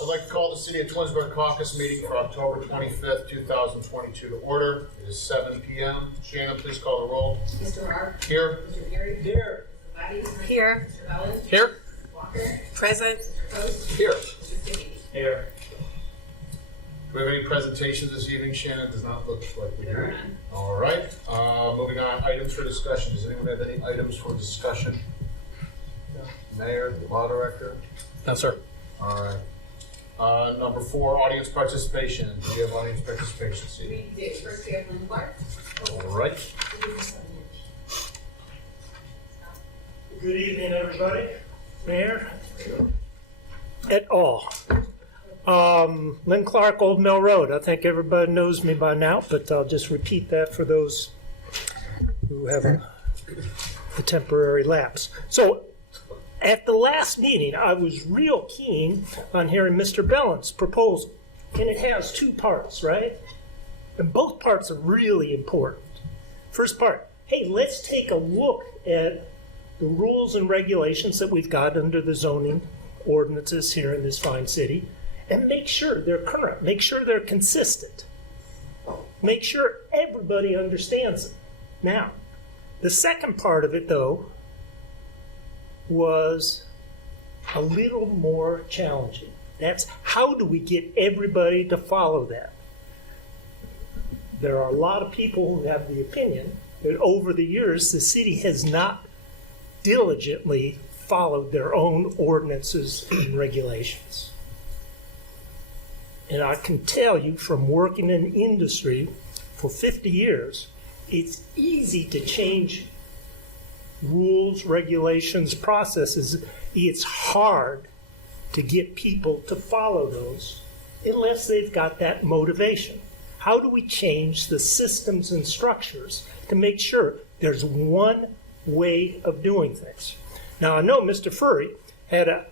I'd like to call the City of Twinsburg Caucus meeting for October 25th, 2022 to order. It is 7 p.m. Shannon, please call the roll. Mr. Hart. Here. Mr. Perry. Here. Mr. Vladdy. Here. Mr. Bellin. Here. Mr. Walker. Present. Mr. Post. Here. Mr. Stickey. Here. Do we have any presentations this evening, Shannon? Does not look like we do. There are none. All right. Moving on, items for discussion. Does anyone have any items for discussion? No. Mayor, Law Director? No, sir. All right. Number 4, audience participation. Do we have audience participation this evening? We do. First, we have Lynn Clark. All right. Good evening, everybody. Mayor, et al. Lynn Clark, Old Mill Road. I think everybody knows me by now, but I'll just repeat that for those who have a temporary lapse. So, at the last meeting, I was real keen on hearing Mr. Bellin's proposal. And it has 2 parts, right? And both parts are really important. First part, hey, let's take a look at the rules and regulations that we've got under the zoning ordinances here in this fine city, and make sure they're current, make sure they're consistent, make sure everybody understands them. Now, the second part of it, though, was a little more challenging. That's how do we get everybody to follow that? There are a lot of people who have the opinion that over the years the city has not diligently followed their own ordinances and regulations. And I can tell you from working in the industry for 50 years, it's easy to change rules, regulations, processes. It's hard to get people to follow those unless they've got that motivation. How do we change the systems and structures to make sure there's one way of doing things? Now, I know Mr. Furry had a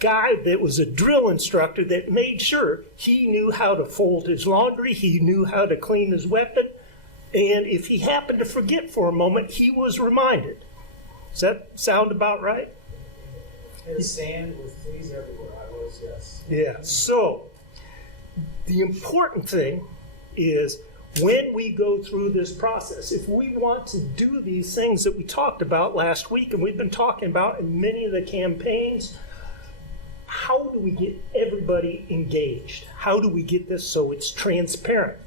guy that was a drill instructor that made sure he knew how to fold his laundry, he knew how to clean his weapon, and if he happened to forget for a moment, he was reminded. Does that sound about right? And sand with fleas everywhere. I was, yes. Yeah, so the important thing is when we go through this process, if we want to do these things that we talked about last week and we've been talking about in many of the campaigns, how do we get everybody engaged? How do we get this so it's transparent?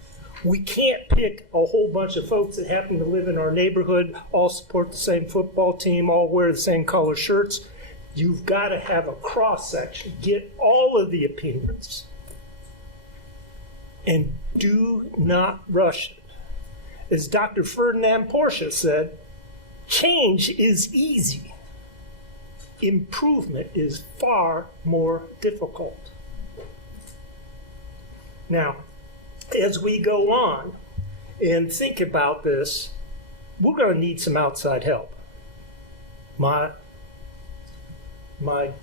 We can't pick a whole bunch of folks that happen to live in our neighborhood, all support the same football team, all wear the same color shirts. You've got to have a cross-section. Get all of the opinions. And do not rush it. As Dr. Ferdinand Porsche said, change is easy. Improvement is far more difficult. Now, as we go on and think about this, we're going to need some outside help. My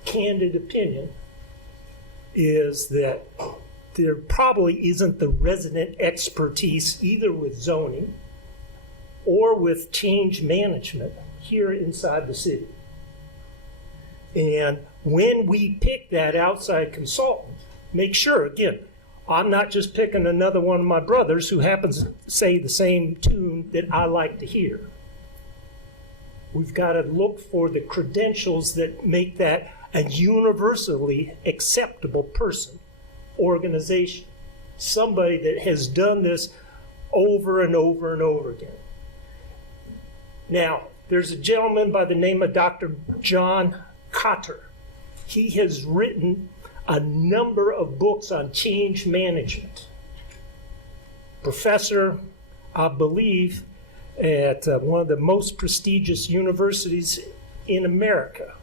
candid opinion is that there probably isn't the resident expertise either with zoning or with change management here inside the city. And when we pick that outside consultant, make sure, again, I'm not just picking another one of my brothers who happens to say the same tune that I like to hear. We've got to look for the credentials that make that a universally acceptable person, organization, somebody that has done this over and over and over again. Now, there's a gentleman by the name of Dr. John Cotter. He has written a number of books on change management. Professor, I believe, at one of the most prestigious universities in America.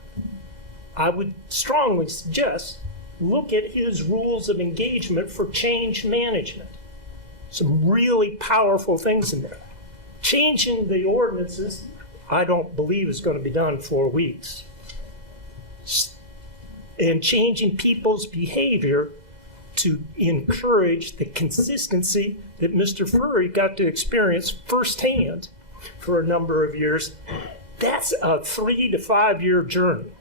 I would strongly suggest look at his rules of engagement for change management. Some really powerful things in there. Changing the ordinances, I don't believe is going to be done in 4 weeks. And changing people's behavior to encourage the consistency that Mr. Furry got to experience firsthand for a number of years. That's a 3 to 5 year journey.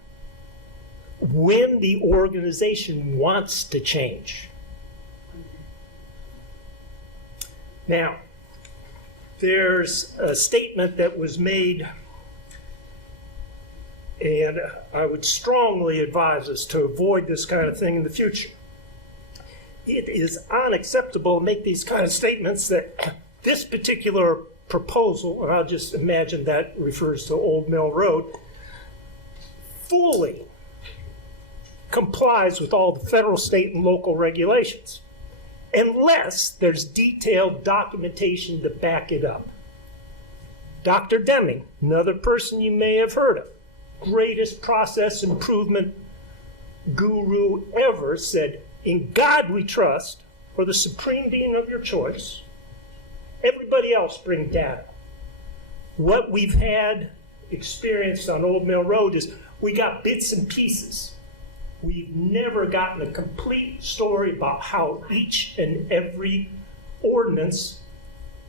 when the organization wants to change. Now, there's a statement that was made, and I would strongly advise us to avoid this kind of thing in the future. It is unacceptable to make these kind of statements that this particular proposal, and I'll just imagine that refers to Old Mill Road, fully complies with all the federal, state, and local regulations, unless there's detailed documentation to back it up. Dr. Deming, another person you may have heard of, greatest process improvement guru ever, said, "In God we trust, for the supreme being of your choice. Everybody else bring data." What we've had experienced on Old Mill Road is we got bits and pieces. We've never gotten a complete story about how each and every ordinance,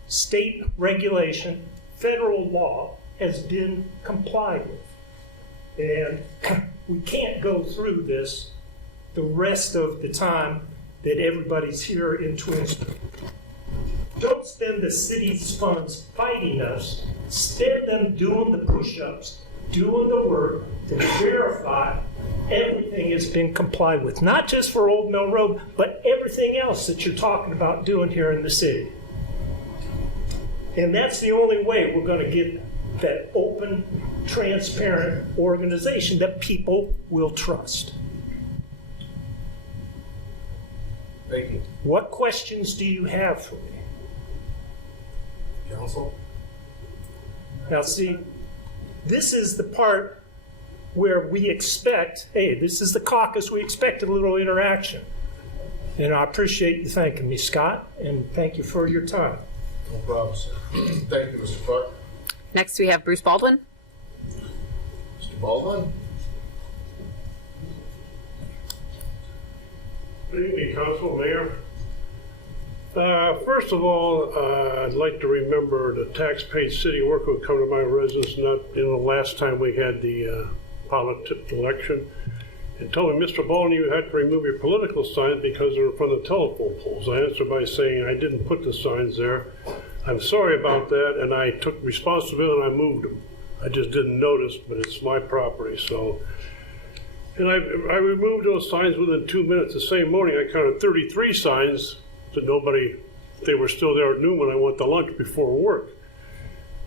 state regulation, federal law has been complied with. And we can't go through this the rest of the time that everybody's here in Twinsburg. Don't spend the city's funds fighting us. Spend them doing the push-ups, doing the work to verify everything has been complied with. Not just for Old Mill Road, but everything else that you're talking about doing here in the city. And that's the only way we're going to get that open, transparent organization that people will trust. Thank you. What questions do you have for me? Council? Now see, this is the part where we expect, hey, this is the caucus, we expect a little interaction. And I appreciate you thanking me, Scott, and thank you for your time. No problem, sir. Thank you, Mr. Clark. Next, we have Bruce Baldwin. Mr. Baldwin? Good evening, Council, Mayor. First of all, I'd like to remember the tax-paid city worker who come to my residence the last time we had the politics election, and told me, "Mr. Baldwin, you had to remove your political signs because they're in front of the telephone poles." I answered by saying I didn't put the signs there. I'm sorry about that, and I took responsibility and I moved them. I just didn't notice, but it's my property, so. And I removed those signs within 2 minutes. The same morning, I counted 33 signs that nobody, they were still there at noon when I went to lunch before work.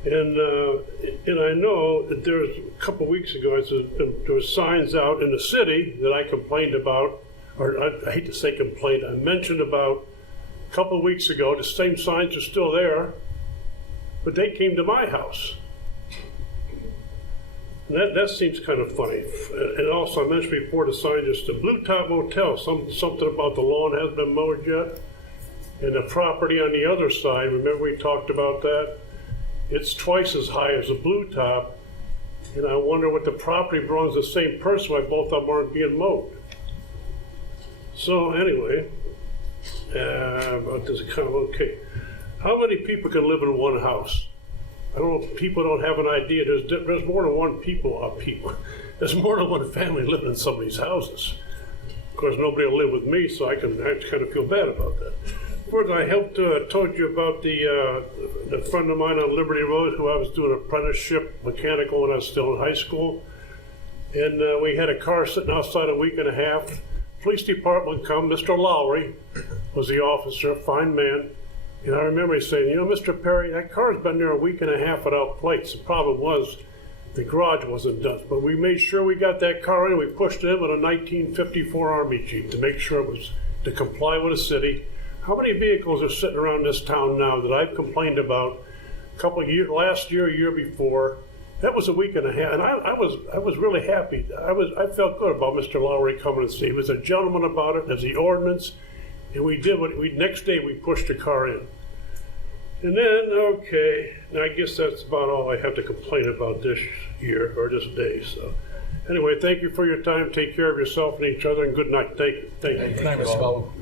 And I know that there was a couple weeks ago, there were signs out in the city that I complained about, or I hate to say complained, I mentioned about a couple weeks ago. The same signs are still there, but they came to my house. And that seems kind of funny. And also, I mentioned before the sign, just the Blue Top Motel, something about the lawn hasn't been mowed yet. And the property on the other side, remember we talked about that? It's twice as high as the Blue Top. And I wonder what the property belongs to the same person, why both of them aren't being mowed. So anyway, about this account, okay. How many people can live in one house? I don't know if people don't have an idea. There's more than one There's more than one family living in some of these houses. Of course, nobody will live with me, so I kind of feel bad about that. First, I told you about the friend of mine on Liberty Road who I was doing an apprenticeship mechanical when I was still in high school. And we had a car sitting outside a week and a half. Police department come, Mr. Lowry was the officer, fine man. And I remember saying, "You know, Mr. Perry, that car's been there a week and a half without plates." The problem was the garage wasn't done. But we made sure we got that car in. We pushed it in with a 1954 Army Jeep to make sure it was to comply with the city. How many vehicles are sitting around this town now that I've complained about a couple of years, last year, a year before? That was a week and a half, and I was really happy. I felt good about Mr. Lowry coming and see. He was a gentleman about it. There's the ordinance, and we did next day we pushed the car in. And then, okay, now I guess that's about all I have to complain about this year, or this day, so. Anyway, thank you for your time. Take care of yourself and each other, and good night. Thank you. Thank you. Good night, Mr. Baldwin.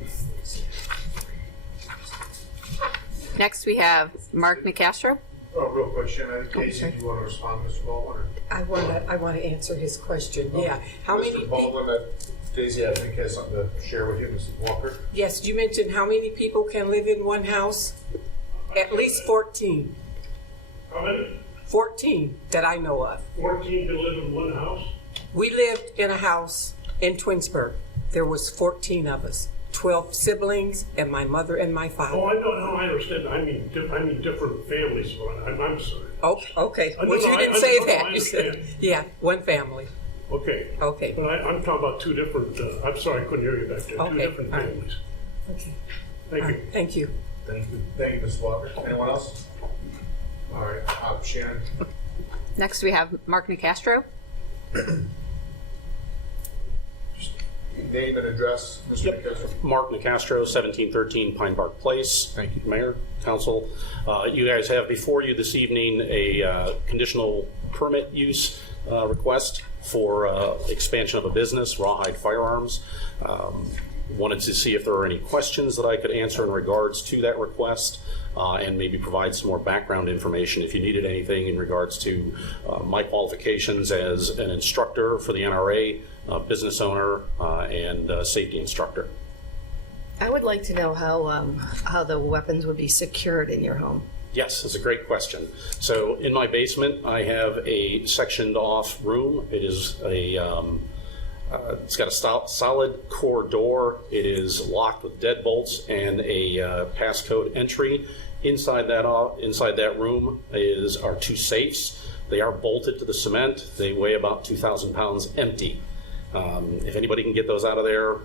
Next, we have Mark Nicastro. Real quick, Shannon, Casey, do you want to respond, Mr. Baldwin? Or? I want to answer his question. Yeah. How many Mr. people? Baldwin, that Daisy, I think, has something to share with you, Mrs. Walker. Yes, you mentioned how many people can live in one house? At least 14. How many? 14 that I know of. 14 can live in one house? We lived in a house in Twinsburg. There was 14 of us, 12 siblings, and my mother and my father. Oh, I know, no, I understand. I mean different families, but I'm sorry. Oh, okay. No, Well, no, you didn't I say know, that. I You said, understand. yeah, one family. Okay. Okay. But I'm talking about two different, I'm sorry, I couldn't hear you back there. Two Okay, different all right. families. Okay. Thank All you. right, thank you. Thank you. Thank you, Mrs. Walker. Anyone else? All right, Shannon. Next, we have Mark Nicastro. Name and address, Mr. McKesson. Mark Nicastro, 1713 Pine Bark Place. Thank you, Mayor, Council. You guys have before you this evening a conditional permit use request for expansion of a business, Rawhide Firearms. Wanted to see if there are any questions that I could answer in regards to that request, and maybe provide some more background information if you needed anything in regards to my qualifications as an instructor for the NRA, business owner, and safety instructor. I would like to know how the weapons would be secured in your home. Yes, that's a great question. So in my basement, I have a sectioned off room. It is it's got a solid core door. It is locked with deadbolts and a passcode entry. Inside that room are two safes. They are bolted to the cement. They weigh about 2,000 pounds empty. If anybody can get those out of there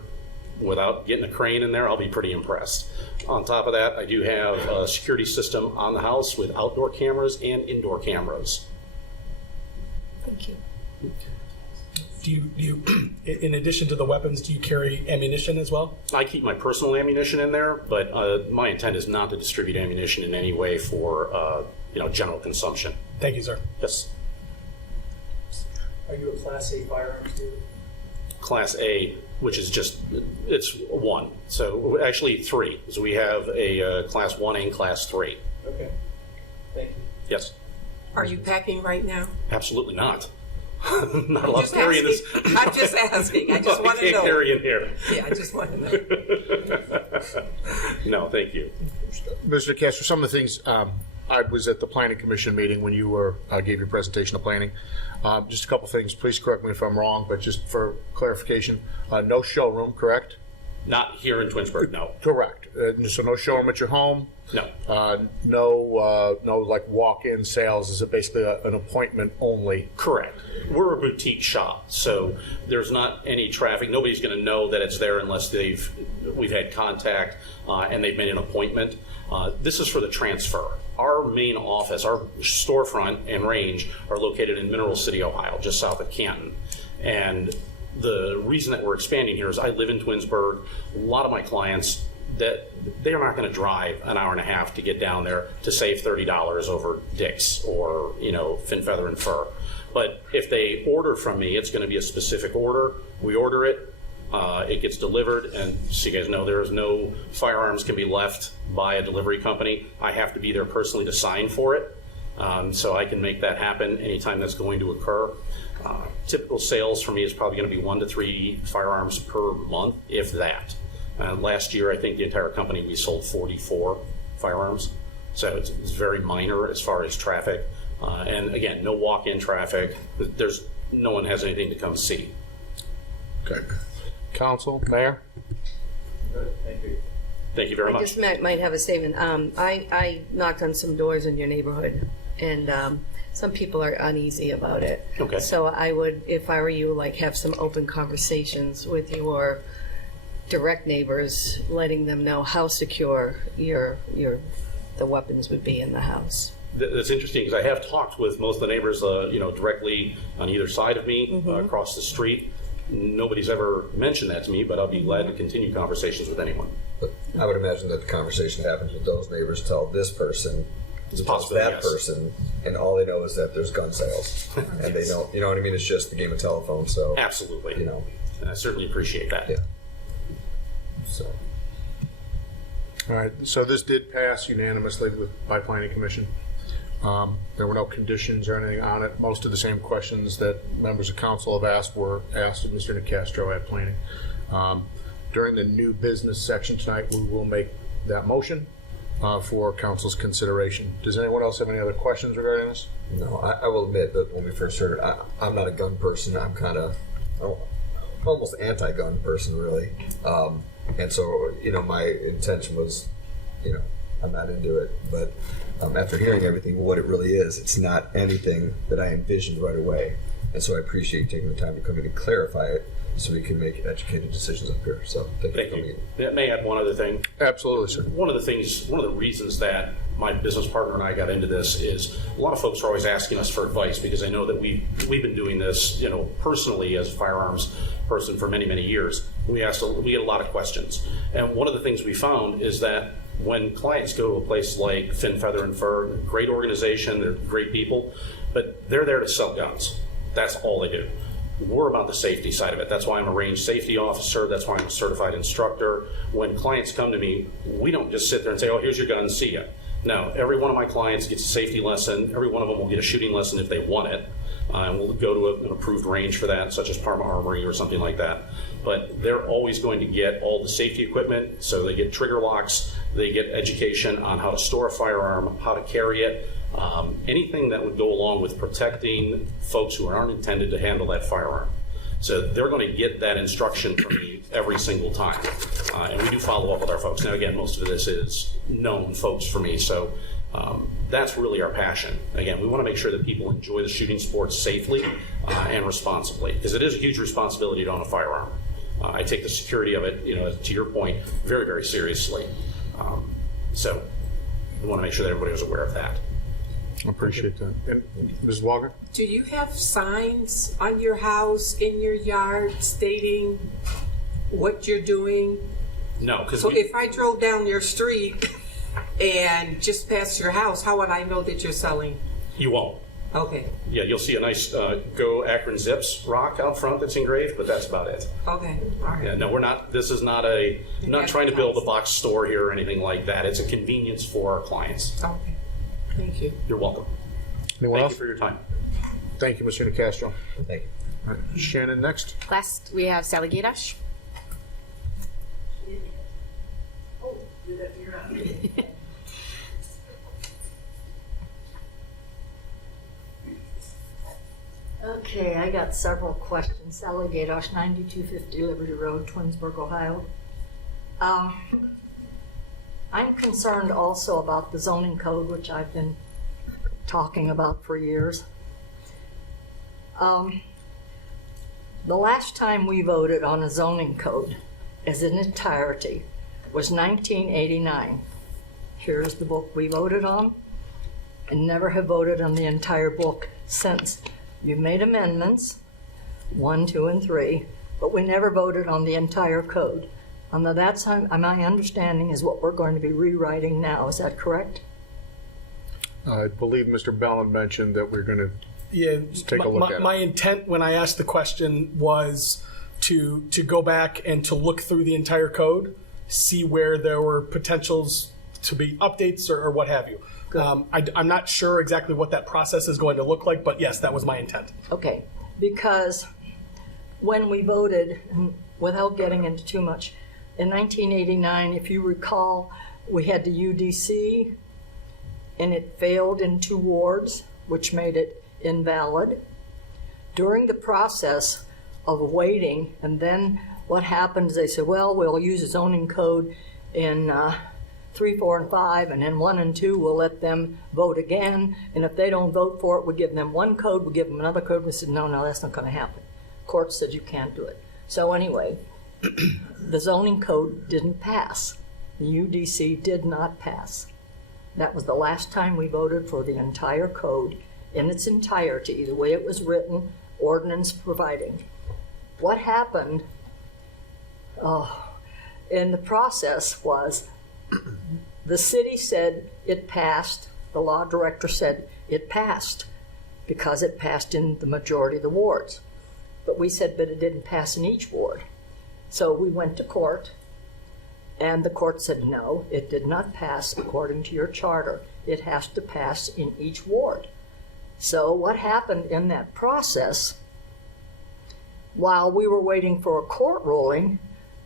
without getting a crane in there, I'll be pretty impressed. On top of that, I do have a security system on the house with outdoor cameras and indoor cameras. Thank you. Do you, in addition to the weapons, do you carry ammunition as well? I keep my personal ammunition in there, but my intent is not to distribute ammunition in any way for general consumption. Thank you, sir. Yes. Are you a Class A firearms dealer? Class A, which is it's one. So actually three. So we have a Class 1 and Class 3. Okay. Thank you. Yes. Are you packing right now? Absolutely not. Not allowed to Just carry in this. asking. I'm just asking. I just No, want to can't know. carry in here. Yeah, I just want to know. No, thank you. Mr. Castro, some of the things, I was at the Planning Commission meeting when you gave your presentation of planning. Just a couple things, please correct me if I'm wrong, but just for clarification, no showroom, correct? Not here in Twinsburg, no. Correct. So no showroom at your home? No. No like walk-in sales. Is it basically an appointment only? Correct. We're a boutique shop, so there's not any traffic. Nobody's going to know that it's there unless we've had contact and they've made an appointment. This is for the transfer. Our main office, our storefront and range are located in Mineral City, Ohio, just south of Canton. And the reason that we're expanding here is I live in Twinsburg. A lot of my clients, that they're not going to drive an hour and a half to get down there to save $30 over Dick's or Fin, Feather, and Fur. But if they order from me, it's going to be a specific order. We order it, it gets delivered, and so you guys know there is no firearms can be left by a delivery company. I have to be there personally to sign for it, so I can make that happen anytime that's going to occur. Typical sales for me is probably going to be 1 to 3 firearms per month, if that. Last year, I think the entire company, we sold 44 firearms. So it's very minor as far as traffic. And again, no walk-in traffic. No one has anything to come see. Okay. Council, Mayor? Good, thank you. Thank you very I much. just might have a statement. I knocked on some doors in your neighborhood, and some people are uneasy about it. Okay. So I would, if I were you, have some open conversations with your direct neighbors, letting them know how secure the weapons would be in the house. That's interesting because I have talked with most of the neighbors, directly on either side of me, across the street. Nobody's ever mentioned that to me, but I'll be glad to continue conversations with anyone. But I would imagine that the conversation happens with those neighbors tell this person, It's tells possible, that yes. person, and all they know is that there's gun sales, and they know, you know what I mean? It's just the game of telephone. So Absolutely. And I certainly appreciate that. Yeah. So All right, so this did pass unanimously by Planning Commission. There were no conditions or anything on it. Most of the same questions that members of council have asked were asked of Mr. Nicastro at planning. During the new business section tonight, we will make that motion for council's consideration. Does anyone else have any other questions regarding this? No, I will admit that when we first heard it, I'm not a gun person. I'm kind of almost anti-gun person, really. And so, my intention was, I'm not into it. But after hearing everything, what it really is, it's not anything that I envisioned right away. And so I appreciate you taking the time to come in and clarify it so we can make educated decisions up here. So thank you for coming in. May I add one other thing? Absolutely, sir. One of the reasons that my business partner and I got into this is a lot of folks are always asking us for advice because I know that we've been doing this, personally as a firearms person for many, many years. We get a lot of questions. And one of the things we found is that when clients go to a place like Fin, Feather, and Fur, great organization, they're great people, but they're there to sell guns. That's all they do. We're about the safety side of it. That's why I'm a range safety officer. That's why I'm a certified instructor. When clients come to me, we don't just sit there and say, oh, here's your gun, see ya. No, every one of my clients gets a safety lesson. Every one of them will get a shooting lesson if they want it. And we'll go to an approved range for that, such as Parma Armory or something like that. But they're always going to get all the safety equipment. So they get trigger locks, they get education on how to store a firearm, how to carry it, anything that would go along with protecting folks who aren't intended to handle that firearm. So they're going to get that instruction from me every single time. And we do follow up with our folks. Now, again, most of this is known folks for me. So that's really our passion. Again, we want to make sure that people enjoy the shooting sports safely and responsibly, because it is a huge responsibility to own a firearm. I take the security of it, to your point, very, very seriously. So we want to make sure that everybody is aware of that. I appreciate that. And Ms. Walker? Do you have signs on your house, in your yard, stating what you're doing? No, because So if I drove down your street and just past your house, how would I know that you're selling? you won't. Okay, Yeah, you'll see a nice Go Akron Zips rock out front that's engraved, but that's about it. okay, all right. Yeah, no, we're not. This is not not trying to build a box store here or anything like that. It's a convenience for our clients. Okay, thank you. You're welcome. Anyone Thank else? you for your time. Thank you, Mr. Nicastro. Thank you. All right. Shannon, next. Last, we have Sally Gadash. Okay, I got several questions. Sally Gadosh, 9250 Liberty Road, Twinsburg, Ohio. I'm concerned also about the zoning code, which I've been talking about for years. The last time we voted on a zoning code as an entirety was 1989. Here's the book we voted on, and never have voted on the entire book since. You made amendments, 1, 2, and 3, but we never voted on the entire code. And that's my understanding is what we're going to be rewriting now. Is that correct? I believe Mr. Bellin mentioned that we're going to take a look at it. My intent when I asked the question was to go back and to look through the entire code, see where there were potentials to be updates or what have you. I'm not sure exactly what that process is going to look like, but yes, that was my intent. Okay, because when we voted, without getting into too much, in 1989, if you recall, we had the UDC, and it failed in 2 wards, which made it invalid. During the process of waiting, and then what happened is they said, well, we'll use a zoning code in 3, 4, and 5, and then 1 and 2, we'll let them vote again. And if they don't vote for it, we'll give them one code, we'll give them another code. We said, no, that's not going to happen. Court said you can't do it. So anyway, the zoning code didn't pass. The UDC did not pass. That was the last time we voted for the entire code in its entirety, the way it was written, ordinance providing. What happened in the process was the city said it passed, the law director said it passed because it passed in the majority of the wards. But we said, but it didn't pass in each ward. So we went to court, and the court said, no, it did not pass according to your charter. it has to pass in each ward. So what happened in that process, while we were waiting for a court ruling,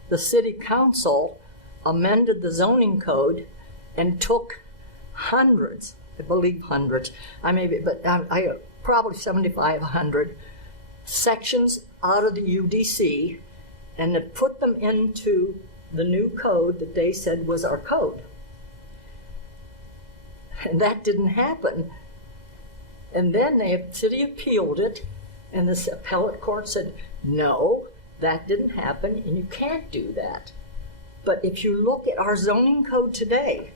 the city council amended the zoning code and took hundreds, I believe hundreds, I probably 7,500 sections out of the UDC and it put them into the new code that they said was our code. And that didn't happen. And then the city appealed it, and the appellate court said, no, that didn't happen, and you can't do that. But if you look at our zoning code today,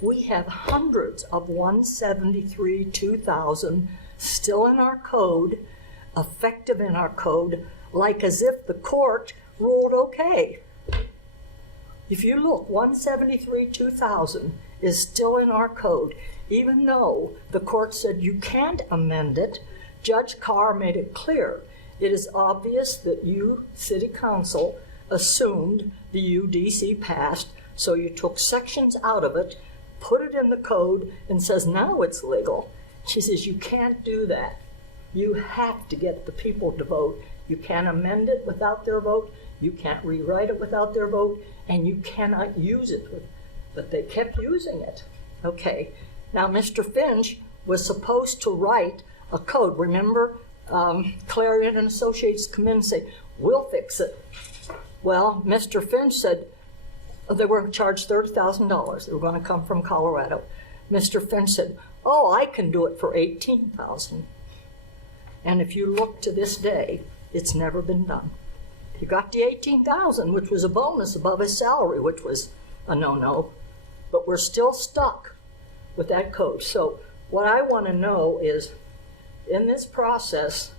we have hundreds of 173, 2000 still in our code, effective in our code, like as if the court ruled okay. If you look, 173, 2000 is still in our code, even though the court said you can't amend it. Judge Carr made it clear. It is obvious that you, City Council, assumed the UDC passed, so you took sections out of it, put it in the code, and says now it's legal. She says you can't do that. You have to get the people to vote. You can't amend it without their vote. You can't rewrite it without their vote, and you cannot use it. But they kept using it. Okay, now Mr. Finch was supposed to write a code. Remember, Clarion and Associates come in and say, we'll fix it. Well, Mr. Finch said they were going to charge $30,000. They were going to come from Colorado. Mr. Finch said, oh, I can do it for $18,000. And if you look to this day, it's never been done. He got the $18,000, which was a bonus above his salary, which was a no-no. But we're still stuck with that code. So what I want to know is, in this process,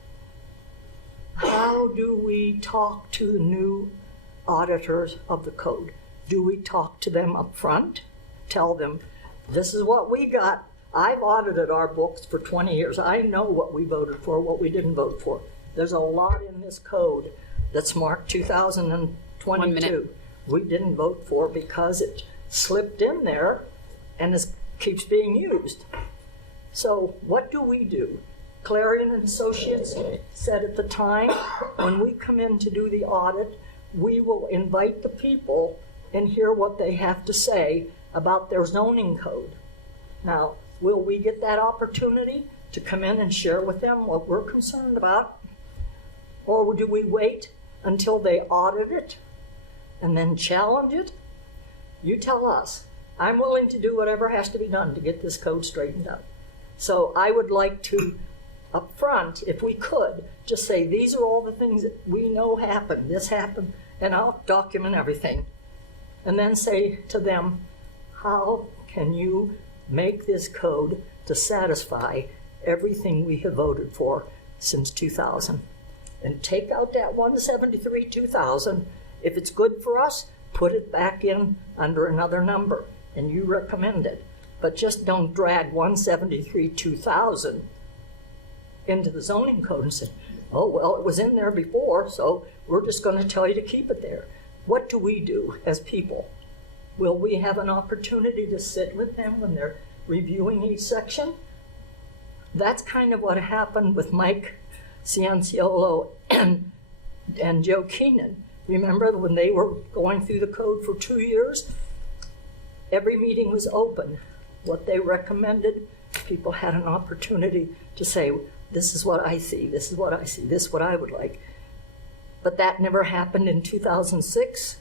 how do we talk to the new auditors of the code? Do we talk to them up front? Tell them, this is what we got. I've audited our books for 20 years. I know what we voted for, what we didn't vote for. There's a lot in this code that's marked 2022. We didn't vote for because it slipped in there and keeps being used. So what do we do? Clarion and Associates said at the time, when we come in to do the audit, we will invite the people and hear what they have to say about their zoning code. Now, will we get that opportunity to come in and share with them what we're concerned about? Or do we wait until they audit it and then challenge it? You tell us. I'm willing to do whatever has to be done to get this code straightened out. So I would like to, up front, if we could, just say, these are all the things that we know happened, this happened, and I'll document everything. And then say to them, how can you make this code to satisfy everything we have voted for since 2000? And take out that 173, 2000. If it's good for us, put it back in under another number, and you recommend it. But just don't drag 173, 2000 into the zoning code and say, oh, well, it was in there before, so we're just going to tell you to keep it there. What do we do as people? Will we have an opportunity to sit with them when they're reviewing each section? That's kind of what happened with Mike Cianciolo and Joe Keenan. Remember when they were going through the code for 2 years? Every meeting was open. What they recommended, people had an opportunity to say, this is what I see, this is what I see, this is what I would like. But that never happened in 2006.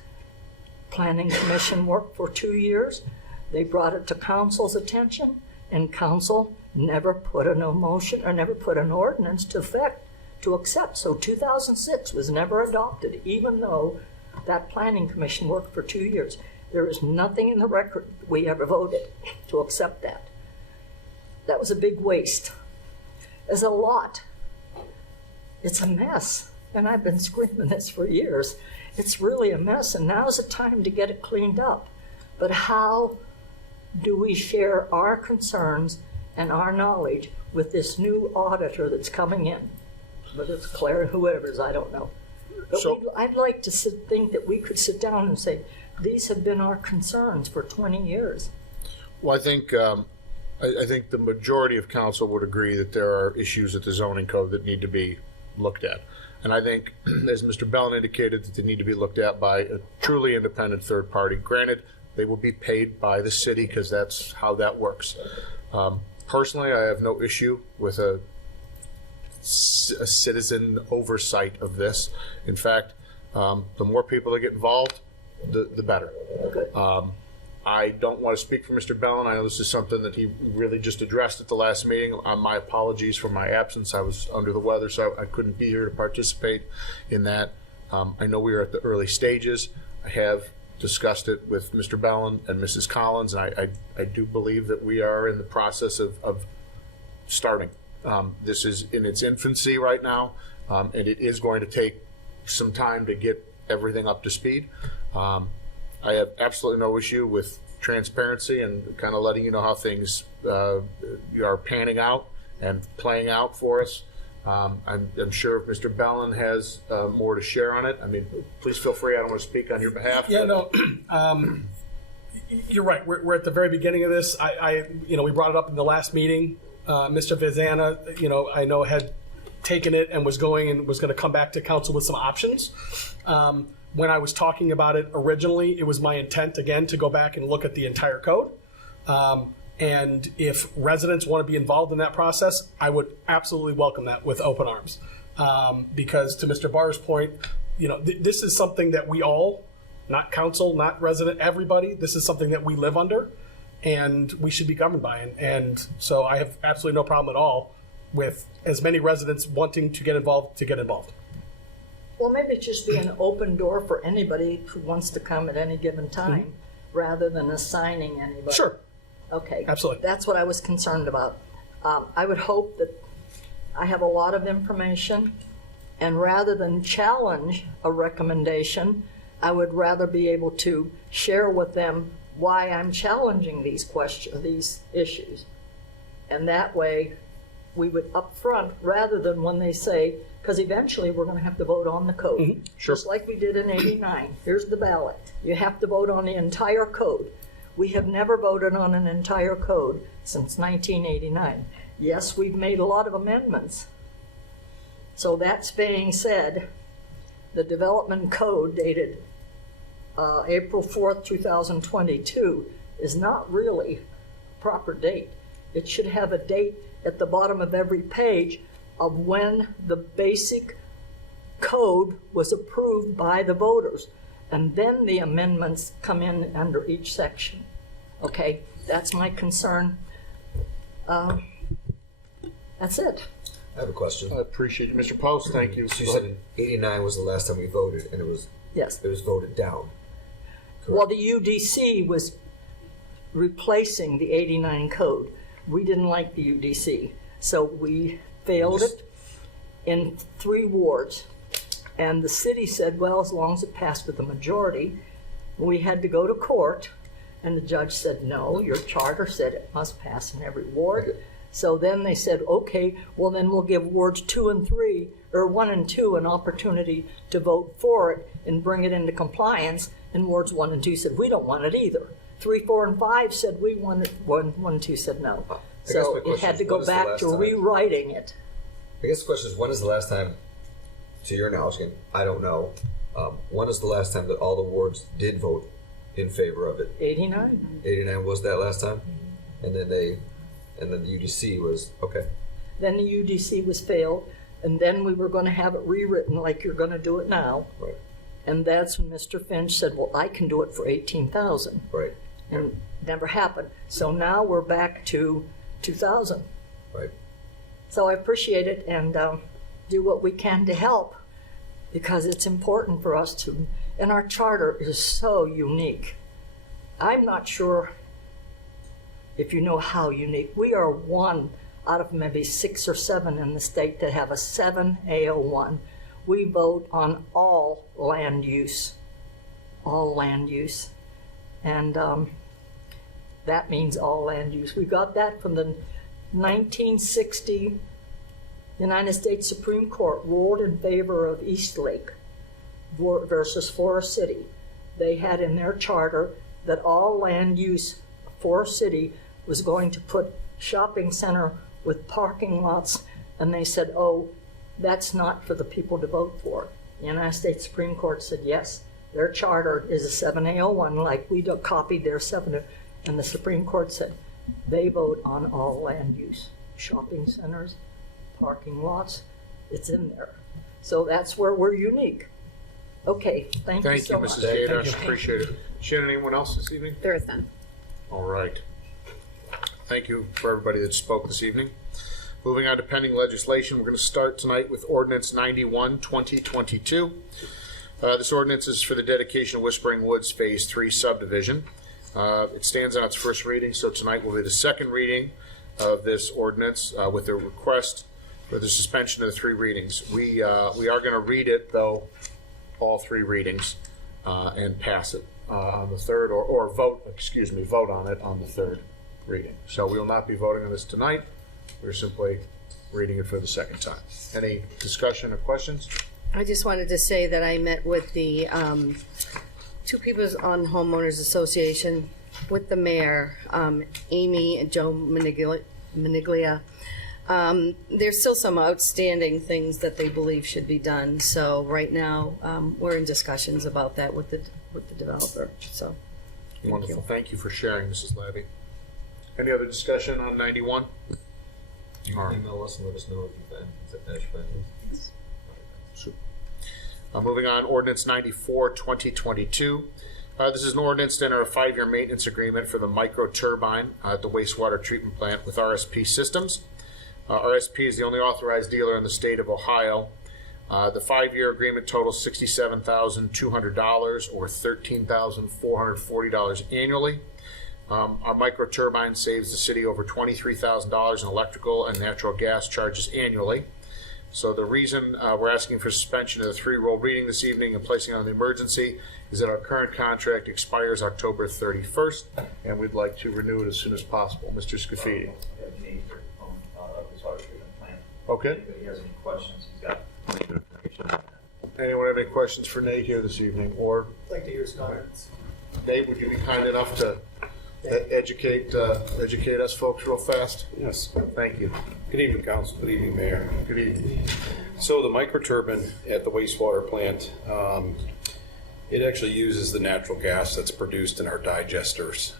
Planning Commission worked for 2 years. They brought it to council's attention, and council never put a motion or never put an ordinance to effect to accept. So 2006 was never adopted, even though that Planning Commission worked for 2 years. There is nothing in the record that we ever voted to accept that. That was a big waste. There's a lot. It's a mess. And I've been screaming this for years. It's really a mess, and now's the time to get it cleaned up. But how do we share our concerns and our knowledge with this new auditor that's coming in? Whether it's Claire, whoever it is, I don't know. But I'd like to think that we could sit down and say, these have been our concerns for 20 years. Well, I think I think the majority of council would agree that there are issues with the zoning code that need to be looked at. And I think, as Mr. Bellin indicated, that they need to be looked at by a truly independent third party. Granted, they will be paid by the city because that's how that works. Personally, I have no issue with a citizen oversight of this. In fact, the more people that get involved, the better. I don't want to speak for Mr. Bellin. I know this is something that he really just addressed at the last meeting. My apologies for my absence. I was under the weather, so I couldn't be here to participate in that. I know we are at the early stages. I have discussed it with Mr. Bellin and Mrs. Collins, and I do believe that we are in the process of starting. This is in its infancy right now, and it is going to take some time to get everything up to speed. I have absolutely no issue with transparency and kind of letting you know how things are panning out and playing out for us. I'm sure if Mr. Bellin has more to share on it, I mean, please feel free. I don't want to speak on your behalf. Yeah, no, you're right. We're at the very beginning of this. We brought it up in the last meeting. Mr. Vizana, I know had taken it and was going to come back to council with some options. When I was talking about it originally, it was my intent, again, to go back and look at the entire code. And if residents want to be involved in that process, I would absolutely welcome that with open arms. Because to Mr. Barr's point, this is something that we all, not council, not resident, everybody, this is something that we live under and we should be governed by. And so I have absolutely no problem at all with as many residents wanting to get involved. Well, maybe it just be an open door for anybody who wants to come at any given time, rather than assigning anybody. Sure. Okay. Absolutely. That's what I was concerned about. I would hope that I have a lot of information, and rather than challenge a recommendation, I would rather be able to share with them why I'm challenging these issues. And that way, we would upfront, rather than when they say, because eventually we're going to have to vote on the code. Sure. Just like we did in '89. Here's the ballot. You have to vote on the entire code. We have never voted on an entire code since 1989. Yes, we've made a lot of amendments. So that's being said, the development code dated April 4th, 2022 is not really a proper date. It should have a date at the bottom of every page of when the basic code was approved by the voters. And then the amendments come in under each section. Okay, that's my concern. That's it. I have a question. I appreciate it. Mr. Post, thank you. So you said 89 was the last time we voted, and it was voted down. Correct. Well, the UDC was replacing the '89 code. We didn't like the UDC, so we failed it in 3 wards. And the city said, well, as long as it passed with the majority, we had to go to court. And the judge said, no, your charter said it must pass in every ward. Okay. So then they said, okay, well then we'll give wards 2 and 3, or 1 and 2, an opportunity to vote for it and bring it into compliance. And wards 1 and 2 said, we don't want it either. 3, 4, and 5 said we want it. 1 and 2 said no. So it had to go back to rewriting it. I guess the question is, when is the last time, to your knowledge, again, I don't know, when is the last time that all the wards did vote in favor of it? 89. 89 was that last time? And then the UDC was, okay. Then the UDC was failed, and then we were going to have it rewritten like you're going to do it now. Right. And that's when Mr. Finch said, well, I can do it for $18,000. Right. And it never happened. So now we're back to 2,000. Right. So I appreciate it, and do what we can to help, because it's important for us to, and our charter is so unique. I'm not sure if you know how unique. We are one out of maybe 6 or 7 in the state that have a 7A01. We vote on all land use. And that means all land use. We got that from the 1960 United States Supreme Court ruled in favor of Eastlake versus Forest City. They had in their charter that all land use, Forest City was going to put shopping center with parking lots, and they said, oh, that's not for the people to vote for. The United States Supreme Court said, yes, their charter is a 7A01, like we copied their 7A, and the Supreme Court said they vote on all land use. Shopping centers, parking lots, it's in there. So that's where we're unique. Okay, thank you so much. Thank you, Mrs. Gaydash. Appreciate it. Shannon, anyone else this evening? There is none. All right. Thank you for everybody that spoke this evening. Moving on to pending legislation, we're going to start tonight with Ordinance 91, 2022. This ordinance is for the dedication of Whispering Woods Phase 3 subdivision. It stands on its first reading, so tonight will be the second reading of this ordinance with a request for the suspension of the 3 readings. We are going to read it, though, all 3 readings, and pass it on the third, or vote on it on the third reading. So we will not be voting on this tonight. We're simply reading it for the second time. Any discussion or questions? I just wanted to say that I met with the 2 people on Homeowners Association, with the mayor, Amy and Joe Maniglia. There's still some outstanding things that they believe should be done. So right now, we're in discussions about that with the developer. So Wonderful. Thank you for sharing, Mrs. Labby. Any other discussion on 91? You can email us and let us know if you've finished questions. Super. Moving on, Ordinance 94, 2022. This is an ordinance to enter a 5-year maintenance agreement for the micro turbine at the wastewater treatment plant with RSP Systems. RSP is the only authorized dealer in the state of Ohio. The 5-year agreement totals $67,200 or $13,440 annually. Our micro turbine saves the city over $23,000 in electrical and natural gas charges annually. So the reason we're asking for suspension of the 3-roll reading this evening and placing on the emergency is that our current contract expires October 31st, and we'd like to renew it as soon as possible. Mr. Scafidi. Okay. If he has any questions, he's got plenty of information on that. Anyone have any questions for Nate here this evening? Or I'd like to hear his comments. Dave, would you be kind enough to educate us folks real fast? Yes. Thank you. Good evening, Council. Good evening, Mayor. Good evening. So the microturbine at the wastewater plant, it actually uses the natural gas that's produced in our digesters,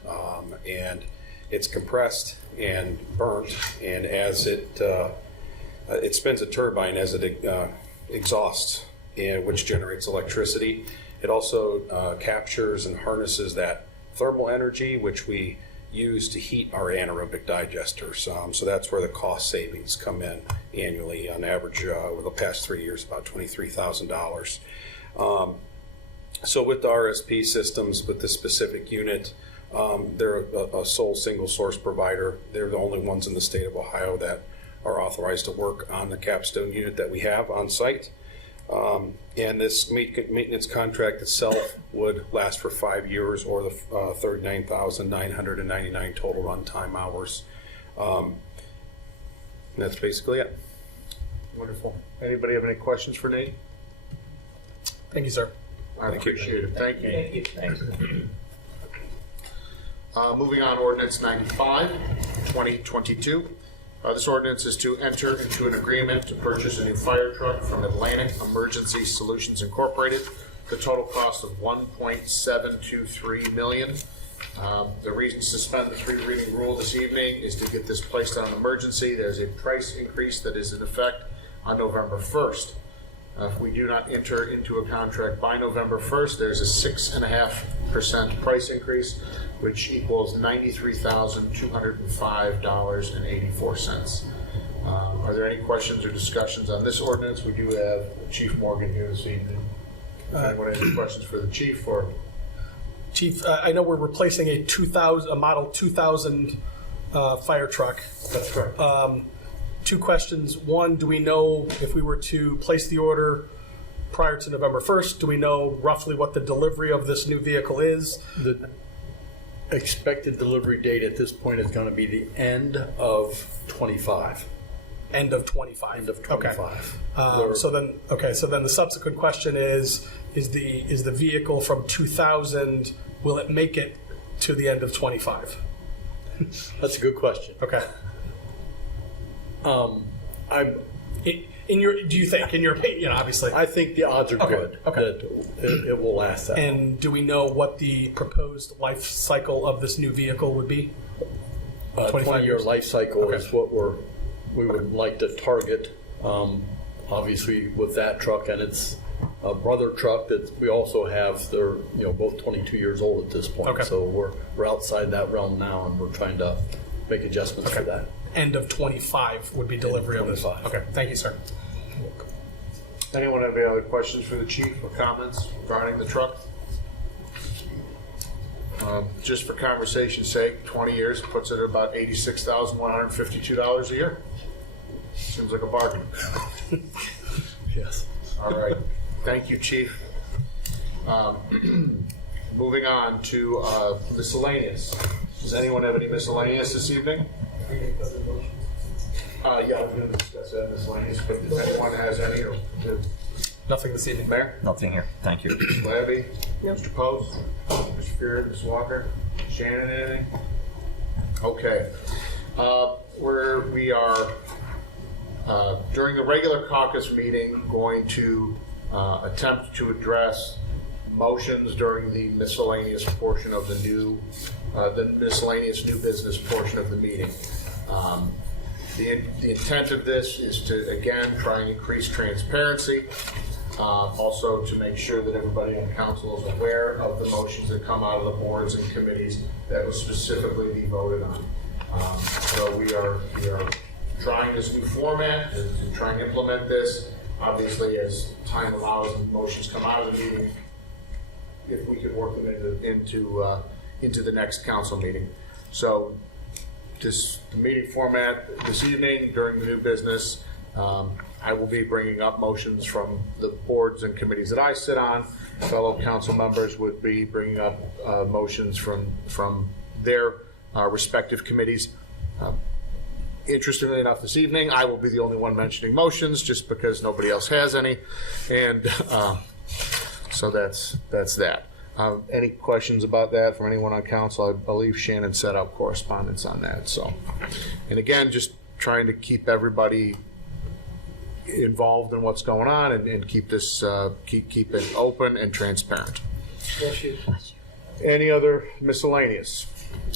and it's compressed and burnt, and as it spins a turbine as it exhausts, and which generates electricity. It also captures and harnesses that thermal energy, which we use to heat our anaerobic digesters. So that's where the cost savings come in annually. On average, over the past 3 years, about $23,000. So with the RSP systems, with this specific unit, they're a sole single source provider. They're the only ones in the state of Ohio that are authorized to work on the capstone unit that we have on site. And this maintenance contract itself would last for 5 years, or the 39,999 total runtime hours. And that's basically it. Wonderful. Anybody have any questions for Nate? Thank you, sir. I appreciate it. Thank you. Thank you. Thanks. Moving on, Ordinance 95, 2022. This ordinance is to enter into an agreement to purchase a new fire truck from Atlantic Emergency Solutions Incorporated. The total cost of $1.723 million. The reason to suspend the 3 reading rule this evening is to get this placed on emergency. There's a price increase that is in effect on November 1st. If we do not enter into a contract by November 1st, there's a 6.5% price increase, which equals $93,205.84. Are there any questions or discussions on this ordinance? We do have Chief Morgan here this evening. Anyone have any questions for the chief? Or Chief, I know we're replacing a model 2000 fire truck. That's correct. 2 questions. One, do we know if we were to place the order prior to November 1st, do we know roughly what the delivery of this new vehicle is? The expected delivery date at this point is going to be the end of 25. End of 25. End of 25. Okay. So then the subsequent question is the vehicle from 2000, will it make it to the end of 25? That's a good question. Okay. Do you think, in your opinion, obviously? I think the odds are good Okay. that it will last that long. And do we know what the proposed life cycle of this new vehicle would be? 20-year years? life cycle Okay. is what we would like to target. Obviously, with that truck and its brother truck that we also have, they're both 22 years old at this point. Okay. So we're outside that realm now, and we're trying to make adjustments for that. End of 25 would be delivery of this. 25. Okay, thank you, sir. Anyone have any other questions for the chief or comments regarding the truck? Just for conversation's sake, 20 years puts it at about $86,152 a year. Seems like a bargain. Yes. All right. Thank you, chief. Moving on to miscellaneous. Does anyone have any miscellaneous this evening? Yeah, I'm going to discuss that miscellaneous, but if anyone has any, or Nothing this evening. Mayor? Nothing here. Thank you. Mr. Labby? Mr. Post? Mr. Fury? Ms. Walker? Shannon, anything? Okay. We are, during the regular caucus meeting, going to attempt to address motions during the miscellaneous portion of the miscellaneous new business portion of the meeting. The intent of this is to, again, try and increase transparency, also to make sure that everybody on council is aware of the motions that come out of the boards and committees that will specifically be voted on. So we are trying this new format to try and implement this. Obviously, as time allows and motions come out of the meeting, if we could work them into the next council meeting. So the meeting format this evening during the new business, I will be bringing up motions from the boards and committees that I sit on. Fellow council members would be bringing up motions from their respective committees. Interestingly enough, this evening, I will be the only one mentioning motions just because nobody else has any. And so that's that. Any questions about that from anyone on council? I believe Shannon set up correspondence on that. So, and again, just trying to keep everybody involved in what's going on and keep this keep it open and transparent. Bless you. Any other miscellaneous?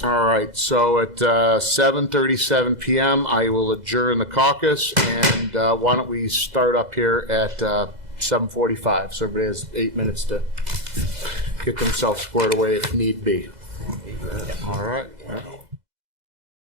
All right. So at 7:37 p.m., I will adjourn the caucus, and why don't we start up here at 7:45? So everybody has 8 minutes to get themselves squared away if need be. All right.